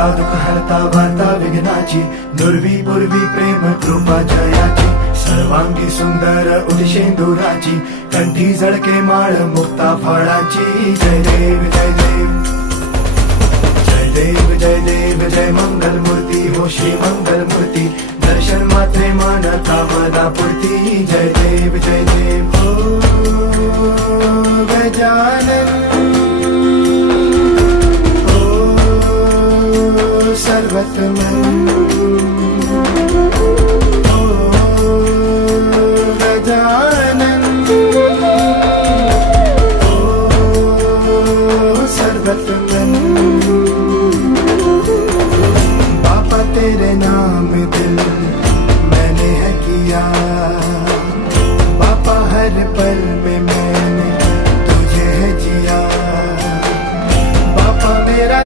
हरता दुःख हरता वार्ता विघ्नाची, दुर्वी पूर्वी प्रेम कृपा जयाची, सर्वांगी सुंदर उदिशेंदुराची, कंठी झळके माळ मुक्ता फळाची. जय देव जय देव जय देव जय देव जय मंगल मूर्ती हो श्री मंगल मूर्ती, दर्शन मात्रे मन कामना पूर्ती. जय देव जय देव हो गजानन हो सर्वतमन.